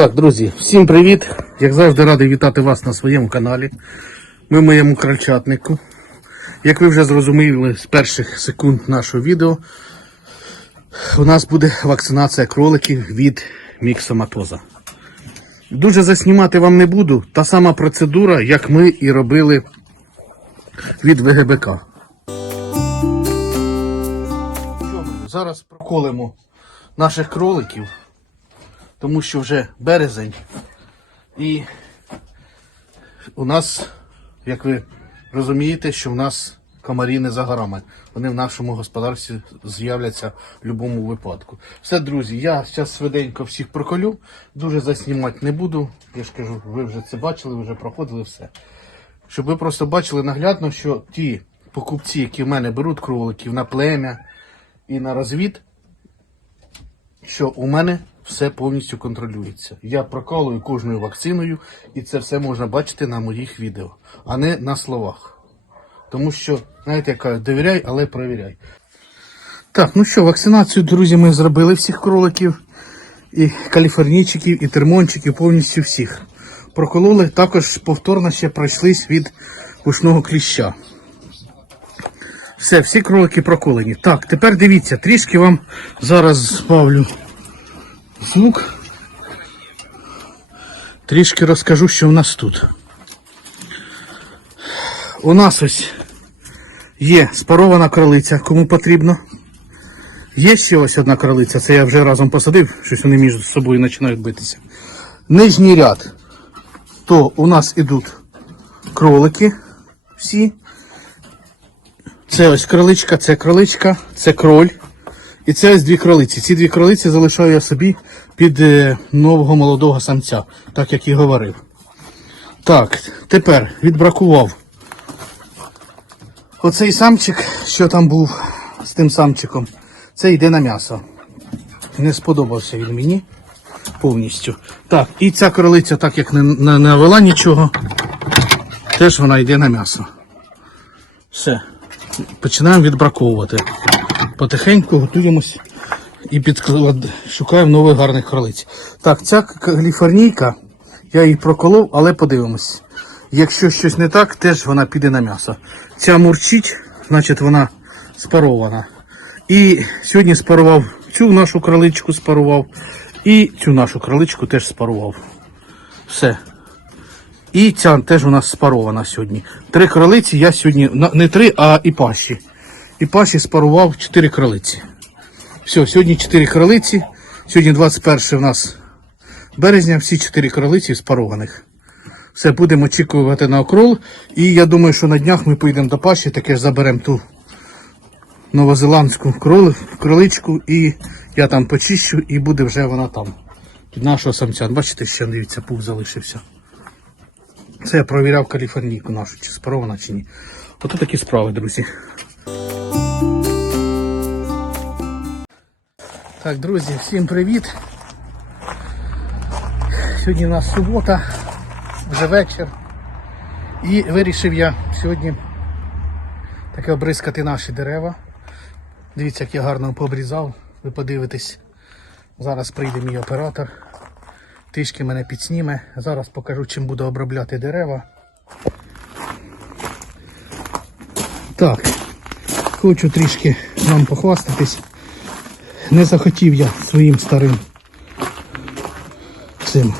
Так, друзі, всім привіт! Як завжди радий вітати вас на своєму каналі. Ми в моєму крольчатнику. Як ви вже зрозуміли з перших секунд нашого відео, у нас буде вакцинація кроликів від міксоматоза. Дуже заснімати вам не буду. Та сама процедура, як ми і робили від ВГБК. Зараз проколимо наших кроликів тому що вже березень. І у нас, як ви розумієте, що в нас комарі не за горами. Вони в нашому господарстві з'являться в будь-якому випадку. Все, друзі, я зараз швиденько всіх проколю, дуже заснімати не буду. Я ж кажу, ви вже це бачили, вже проходили все. Щоб ви просто бачили наглядно, що ті покупці, які в мене беруть кроликів на плем'я і на розвід, що у мене все повністю контролюється. Я прокалую кожною вакциною, і це все можна бачити на моїх відео, а не на словах. Тому що, знаєте, я кажу, довіряй, але провіряй. Так, ну що, вакцинацію, друзі, ми зробили всіх кроликів, і каліфорнійчиків, і термончиків, повністю всіх. Прокололи, також повторно ще пройшлись від вушного кліща. Все, всі кролики проколені. Так, тепер дивіться, трішки вам зараз збавлю звук. Трішки розкажу, що в нас тут. У нас ось є спарована кролиця, кому потрібно. Є ще ось одна кролиця, це я вже разом посадив, щось вони між собою починають битися. Нижній ряд, то у нас ідуть кролики всі. Це ось кроличка, це кроличка, це кроль. І це ось дві кролиці. Ці дві кролиці залишаю я собі під е, нового молодого самця, так як і говорив. Так, тепер відбракував. Оцей самчик, що там був з тим самчиком, це йде на м'ясо. Не сподобався він мені повністю. Так, і ця кролиця, так як не, не навела нічого, теж вона йде на м'ясо. Все. Починаємо відбраковувати. Потихеньку готуємось і підклад... шукаємо нових гарних кролиць. Так, ця каліфорнійка, я її проколов, але подивимось. Якщо щось не так, теж вона піде на м'ясо. Ця мурчить, значить вона спарована. І сьогодні спарував цю нашу кроличку спарував. І цю нашу кроличку теж спарував. Все. І ця теж у нас спарована сьогодні. Три кролиці я сьогодні, не три, а і паші. І паші спарував чотири кролиці. Все, сьогодні чотири кролиці. Сьогодні 21 у нас березня, всі чотири кролиці спарованих. Все, будемо очікувати на окрол. І я думаю, що на днях ми поїдемо до паші, таке ж заберемо ту новозеландську кроли, кроличку і я там почищу і буде вже вона там. Під нашого самця. Бачите, ще дивіться, пух залишився. Це я провіряв каліфорнійку нашу, чи спарована, чи ні. Ото такі справи, друзі. Так, друзі, всім привіт. Сьогодні у нас субота, вже вечір. І вирішив я сьогодні таке обрискати наші дерева. Дивіться, як я гарно пообрізав. Ви подивитесь. Зараз прийде мій оператор. Трішки мене підсніме. Зараз покажу, чим буду обробляти дерева. Так, хочу трішки вам похвастатись. Не захотів я своїм старим цим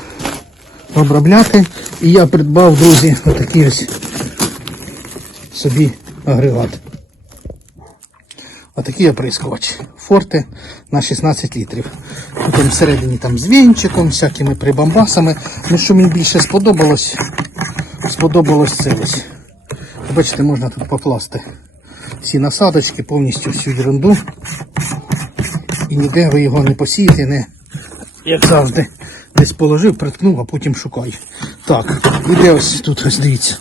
обробляти. І я придбав, друзі, отакий ось собі агрегат. Отакий оприскувач. Форте на 16 літрів. Тут всередині там з вінчиком, всякими прибамбасами. Ну що мені більше сподобалось, сподобалось це ось. Бачите, можна тут покласти всі насадочки, повністю всю ерунду. І ніде ви його не посієте, не, як завжди, десь положив, приткнув, а потім шукай. Так, іде ось тут ось дивіться.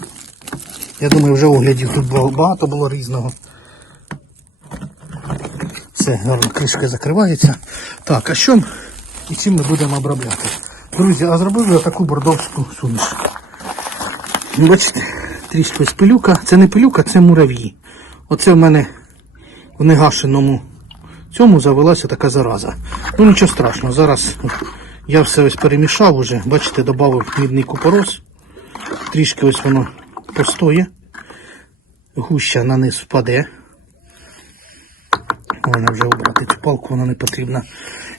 Я думаю, вже оглядів тут багато було різного. Все, кришка закривається. Так, а що і чим ми будемо обробляти? Друзі, а зробив я таку бордовську суміш. Ну, Бачите, трішки ось пилюка. Це не пилюка, це мурав'ї. Оце в мене в негашеному цьому завелася така зараза. Ну нічого страшного, зараз Я все ось перемішав уже. Бачите, додав мідний купорос. Трішки ось воно постоє. Гуща на низ впаде. Вона вже обрати цю палку, вона не потрібна.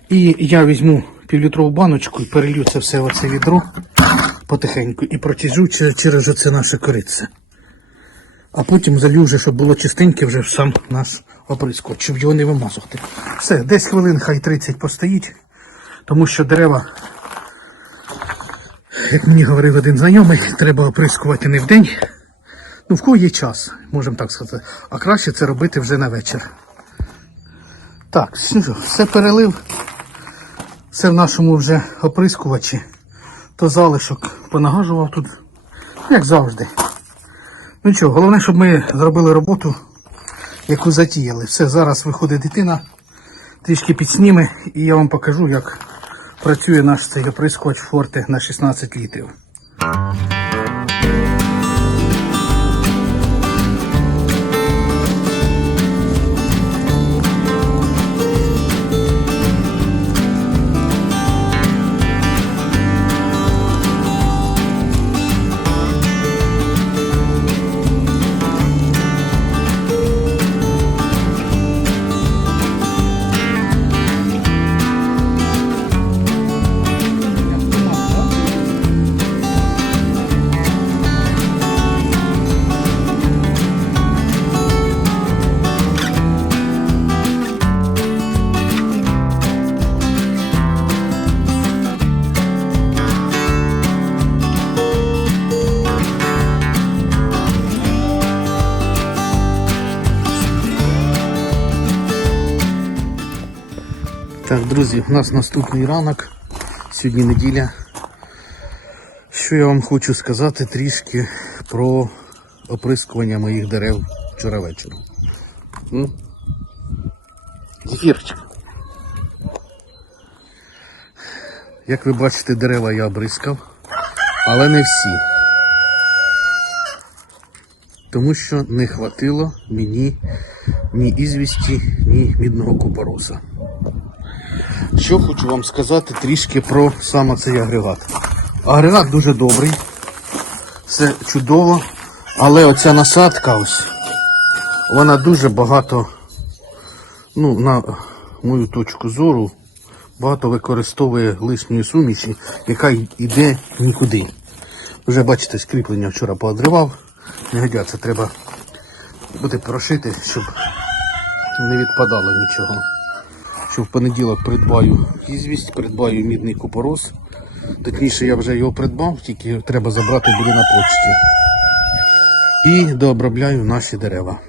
І я візьму півлітрову баночку і перелью це все в оце відро потихеньку і протяжу через оце наше корице. А потім залью вже, щоб було чистеньке вже сам наш оприскувач, щоб його не вимазувати. Все, десь хвилин хай 30 постоїть, тому що дерева, як мені говорив один знайомий, треба оприскувати не в день. Ну, в кого є час, можемо так сказати. А краще це робити вже на вечір. Так, все перелив. Все в нашому вже оприскувачі. То залишок понагажував тут, як завжди. Ну нічого, головне, щоб ми зробили роботу, яку затіяли. Все, зараз виходить дитина, трішки підсніме, і я вам покажу, як працює наш цей оприскувач форте на 16 літрів. Так, друзі, у нас наступний ранок. Сьогодні неділя. Що я вам хочу сказати трішки про оприскування моїх дерев вчора вечором. М? Зефірчик. Як ви бачите, дерева я обрискав, але не всі. Тому що не хватило мені ні ізвісті, ні мідного купороса. Що хочу вам сказати трішки про саме цей агрегат. Агрегат дуже добрий, все чудово, але оця насадка ось, вона дуже багато, ну, на мою точку зору, багато використовує лишньої суміші, яка йде нікуди. Вже бачите, скріплення вчора поодривав, не годяться, треба буде прошити, щоб не відпадало нічого що в понеділок придбаю ізвість, придбаю мідний купорос. Точніше, я вже його придбав, тільки треба забрати буде на почті. І дообробляю наші дерева.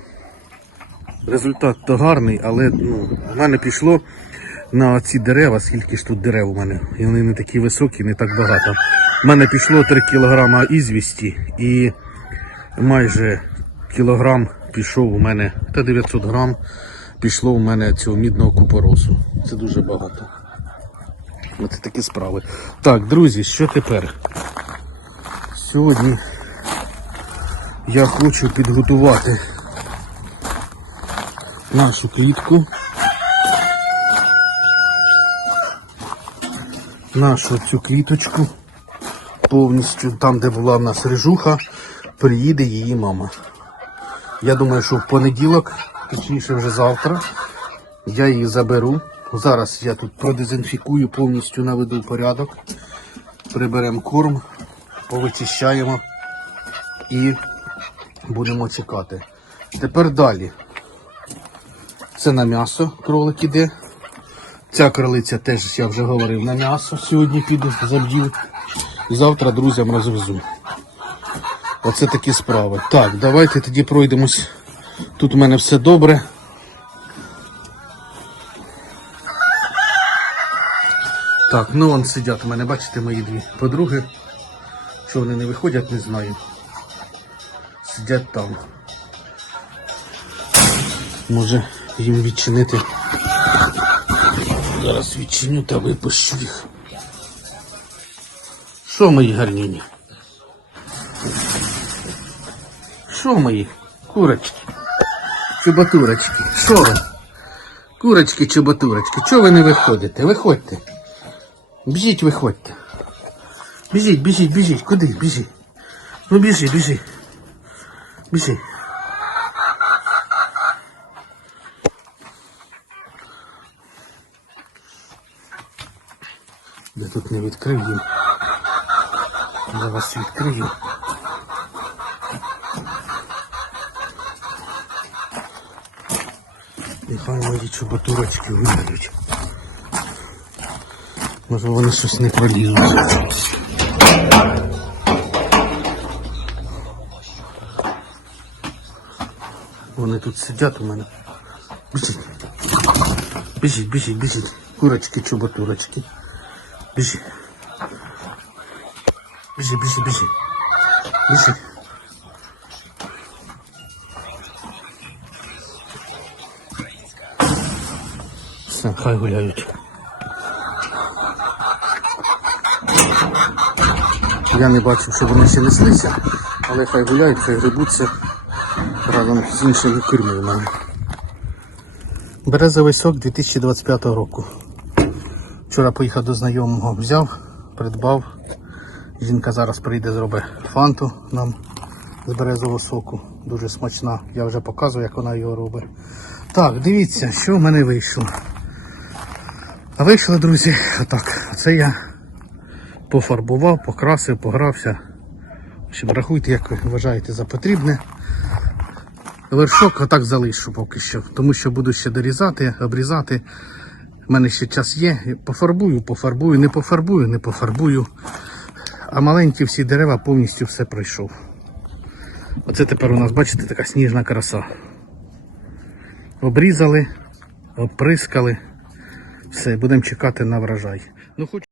Результат то гарний, але ну, в мене пішло на ці дерева, скільки ж тут дерев у мене. І вони не такі високі, не так багато. У мене пішло 3 кг ізвісті і майже кілограм пішов у мене, та 900 грам пішло у мене цього мідного купоросу. Це дуже багато. Ось такі справи. Так, друзі, що тепер? Сьогодні я хочу підготувати нашу клітку. Нашу цю кліточку повністю, там де була в нас рижуха, приїде її мама. Я думаю, що в понеділок, точніше вже завтра, я її заберу. Зараз я тут продезінфікую, повністю наведу порядок. Приберемо корм, повичищаємо і будемо чекати. Тепер далі. Це на м'ясо кролик іде. Ця кролиця теж, я вже говорив, на м'ясо. Сьогодні піду заб'ю. І завтра друзям розвезу. Оце такі справи. Так, давайте тоді пройдемось. Тут у мене все добре. Так, ну вон сидять у мене, бачите, мої дві подруги. Що вони не виходять, не знаю. Сидять там. Може їм відчинити. Зараз відчиню та випущу їх. Що мої гарніні? Що мої? Курочки? Чубатурочки. Що ви? Курочки, чубатурочки. Чого ви не виходите? Виходьте. Біжіть, виходьте. Біжіть, біжіть, біжіть. Куди? Біжіть. Ну біжи, біжи. Біжи. Я тут не відкрив. Я вас відкрию. Мої чоботурочки вийдуть. Може вони щось не пролізуть. Вони тут сидять у мене. Біжіть. Біжіть, біжіть, біжіть. Курочки, чоботурочки. Біжи. Біжи, біжи, біжи. Біжи. Все, хай гуляють. Я не бачив, що вони ще неслися, але хай гуляють, хай грибуться разом з іншими курми в мене. Березовий сок 2025 року. Вчора поїхав до знайомого, взяв, придбав. Жінка зараз прийде, зробить фанту нам з березового соку. Дуже смачна. Я вже показую, як вона його робить. Так, дивіться, що в мене вийшло. А вийшло, друзі, отак. Це я пофарбував, покрасив, погрався. В рахуйте, як ви вважаєте за потрібне. Вершок отак залишу поки що, тому що буду ще дорізати, обрізати. У мене ще час є. Пофарбую, пофарбую, не пофарбую, не пофарбую. А маленькі всі дерева повністю все пройшов. Оце тепер у нас, бачите, така сніжна краса. Обрізали, оприскали. Все, будемо чекати на врожай. Ну, хоч...